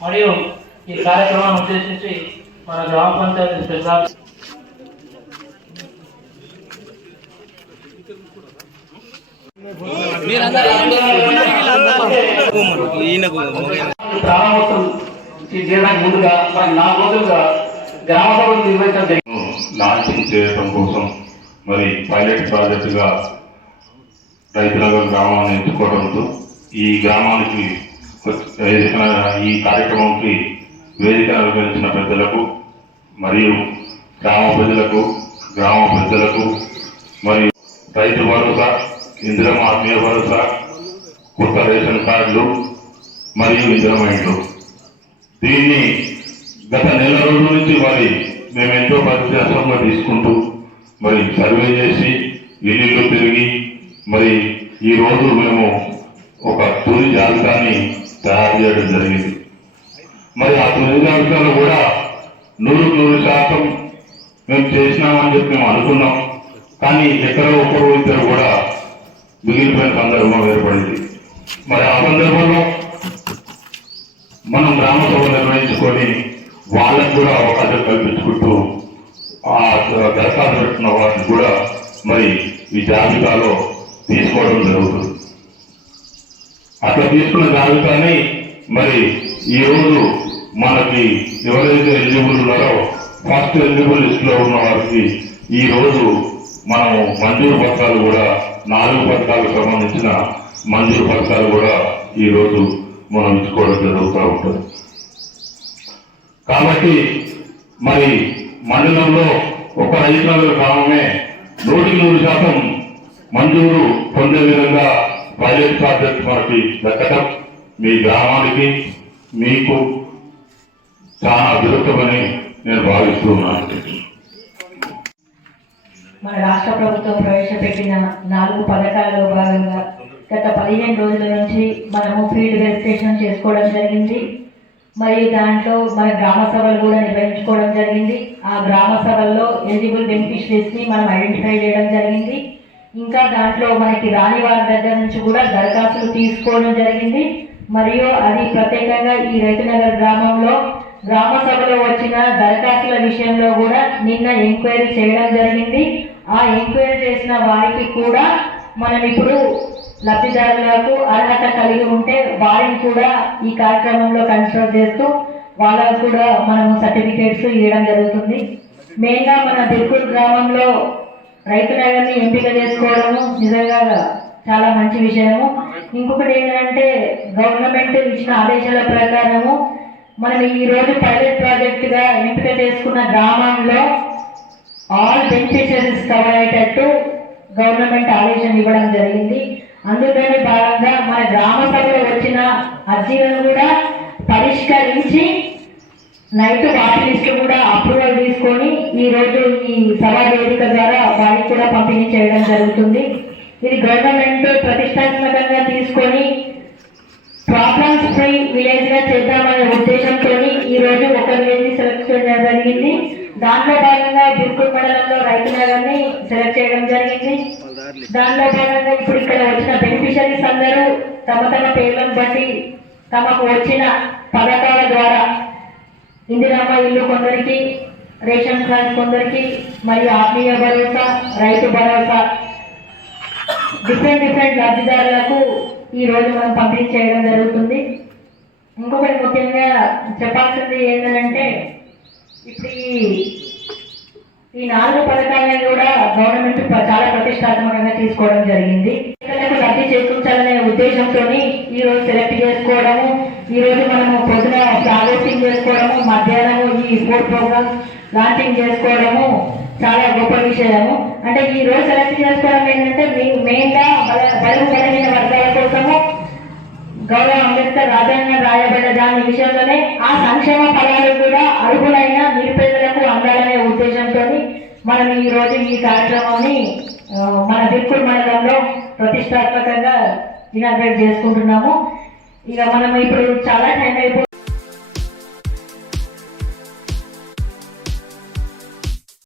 మరియు ఈ కార్యక్రమాన్ని ఉద్దేశించి మన గ్రామ పంచాయతీ స్పెషల్ ప్రారంభోత్సవం చేయడానికి ముందుగా మరి నాలుగు రోజులుగా గ్రామ సభలు నిర్వహించడం జరిగింది. లాంచింగ్ చేయడం కోసం మరి పైలట్ ప్రాజెక్టుగా రైతునగర్ గ్రామాన్ని ఎంచుకోవడంతో ఈ గ్రామానికి వేదిక ఈ కార్యక్రమంకి వేదిక నిర్వహించిన పెద్దలకు మరియు గ్రామ ప్రజలకు గ్రామ పెద్దలకు మరియు రైతు భరోసా ఇందిరం ఆత్మీయ భరోసా కొత్త రేషన్ కార్డులు మరియు ఇందిరమైండ్లు దీన్ని గత నెల రోజుల నుంచి మరి మేము ఎంతో పరిశ్రమంగా తీసుకుంటూ మరి సర్వే చేసి ఇల్లు తిరిగి మరి ఈ రోజు మేము ఒక తొలి జాబితాని తయారు చేయడం జరిగింది. మరి ఆ తొలి జాబితాలో కూడా నూరు నూరు శాతం మేము చేసినామని చెప్పి మేము అనుకున్నాం. కానీ ఎక్కడో ఒకరు ఇద్దరు కూడా మిగిలిపోయిన సందర్భం ఏర్పడింది. మరి ఆ సందర్భంలో మనం గ్రామ సభ నిర్వహించుకొని వాళ్ళకు కూడా అవకాశం కల్పించుకుంటూ ఆ దరఖాస్తు పెట్టిన వాటిని కూడా మరి ఈ జాబితాలో తీసుకోవడం జరుగుతుంది. అట్లా తీసుకున్న జాబితాని మరి ఈ రోజు మనకి ఎవరైతే ఎలిజిబుల్ ఉన్నారో ఫస్ట్ ఎలిజిబుల్ లిస్టులో ఉన్న వారికి ఈ రోజు మనం మంజూరు పత్రాలు కూడా నాలుగు పథకాలకు సంబంధించిన మంజూరు పత్రాలు కూడా ఈ రోజు మనం ఇచ్చుకోవడం జరుగుతూ ఉంటుంది. కాబట్టి మరి మండలంలో ఒక రైతునగర్ గ్రామమే నూటికి నూరు శాతం మంజూరు పొందే విధంగా ప్రైవేట్ ప్రాజెక్ట్ మనకి దక్కడం మీ గ్రామానికి మీకు చాలా అదృష్టమని నేను భావిస్తున్నాను మన రాష్ట్ర ప్రభుత్వం ప్రవేశపెట్టిన నాలుగు పథకాలలో భాగంగా గత పదిహేను రోజుల నుంచి మనము ఫీల్డ్ వెరిఫికేషన్ చేసుకోవడం జరిగింది. మరి దాంట్లో మన గ్రామ సభలు కూడా నిర్వహించుకోవడం జరిగింది. ఆ గ్రామ సభల్లో ఎలిజిబుల్ బెనిఫిషరీస్ని మనం ఐడెంటిఫై చేయడం జరిగింది. ఇంకా దాంట్లో మనకి రాని వారి దగ్గర నుంచి కూడా దరఖాస్తులు తీసుకోవడం జరిగింది. మరియు అది ప్రత్యేకంగా ఈ రైతునగర్ గ్రామంలో గ్రామ సభలో వచ్చిన దరఖాస్తుల విషయంలో కూడా నిన్న ఎంక్వైరీ చేయడం జరిగింది. ఆ ఎంక్వైరీ చేసిన వారికి కూడా మనం ఇప్పుడు లబ్ధిదారులకు అర్హత కలిగి ఉంటే వారిని కూడా ఈ కార్యక్రమంలో కన్సిడర్ చేస్తూ వాళ్ళకు కూడా మనము సర్టిఫికేట్స్ ఇవ్వడం జరుగుతుంది. మెయిన్గా మన దిల్కూర్ గ్రామంలో రైతు నగర్ని ఎంపిక చేసుకోవడము నిజంగా చాలా మంచి విషయము. ఇంకొకటి ఏంటంటే గవర్నమెంట్ ఇచ్చిన ఆదేశాల ప్రకారము మనం ఈ రోజు పైలట్ ప్రాజెక్ట్గా ఎంపిక చేసుకున్న గ్రామంలో ఆల్ బెనిఫిషరీస్ కవర్ అయ్యేటట్టు గవర్నమెంట్ ఆదేశం ఇవ్వడం జరిగింది. అందులోనే భాగంగా మన గ్రామ సభలో వచ్చిన అర్జీలను కూడా పరిష్కరించి నైట్ వాటి లిస్ట్ కూడా అప్రూవల్ తీసుకొని ఈ రోజు ఈ సభా వేదిక ద్వారా వారికి కూడా పంపిణీ చేయడం జరుగుతుంది. ఇది గవర్నమెంట్ ప్రతిష్టాత్మకంగా తీసుకొని ప్రాబ్లమ్స్ ఫ్రీ విలేజ్గా చేద్దామనే ఉద్దేశంతో ఈ రోజు ఒక విలేజ్ సెలెక్ట్ చేయడం జరిగింది. దాంట్లో భాగంగా బిర్కూర్ మండలంలో రైతు నగర్ని సెలెక్ట్ చేయడం జరిగింది. దాంట్లో భాగంగా ఇప్పుడు ఇక్కడ వచ్చిన బెనిఫిషరీస్ అందరూ తమ తమ పేర్లను బట్టి తమకు వచ్చిన పథకాల ద్వారా ఇందిరామ ఇల్లు కొందరికి రేషన్ కార్డ్ కొందరికి మరియు ఆత్మీయ భరోసా రైతు భరోసా డిఫరెంట్ డిఫరెంట్ లబ్ధిదారులకు ఈ రోజు మనం పంపిణీ చేయడం జరుగుతుంది. ఇంకొకటి ముఖ్యంగా చెప్పాల్సింది ఏంటంటే ఇప్పుడు ఈ ఈ నాలుగు పథకాలను కూడా గవర్నమెంట్ చాలా ప్రతిష్టాత్మకంగా తీసుకోవడం జరిగింది. పిల్లలకు లబ్ధి చేకూర్చాలనే ఉద్దేశంతో ఈ రోజు సెలెక్ట్ చేసుకోవడము ఈ రోజు మనము పొద్దున హార్వెస్టింగ్ చేసుకోవడము మధ్యాహ్నము ఈ స్పోర్ట్ ప్రోగ్రామ్స్ లాంచింగ్ చేసుకోవడము చాలా గొప్ప విషయము. అంటే ఈ రోజు సెలెక్ట్ చేసుకోవడం ఏంటంటే మెయిన్గా బలహీన వర్గాల కోసము గౌరవ అంబేద్కర్ రాజ్యాంగం రాయబడ్డ దాని విషయంలోనే ఆ సంక్షేమ ఫలాలు కూడా అర్హులైన నిరుపేదలకు అందాలనే ఉద్దేశంతో మనం ఈ రోజు ఈ కార్యక్రమాన్ని మన దిక్కుడు మండలంలో ప్రతిష్టాత్మకంగా ఇనాగ్రేట్ చేసుకుంటున్నాము. ఇక మనం ఇప్పుడు చాలా టైం అయిపోతుంది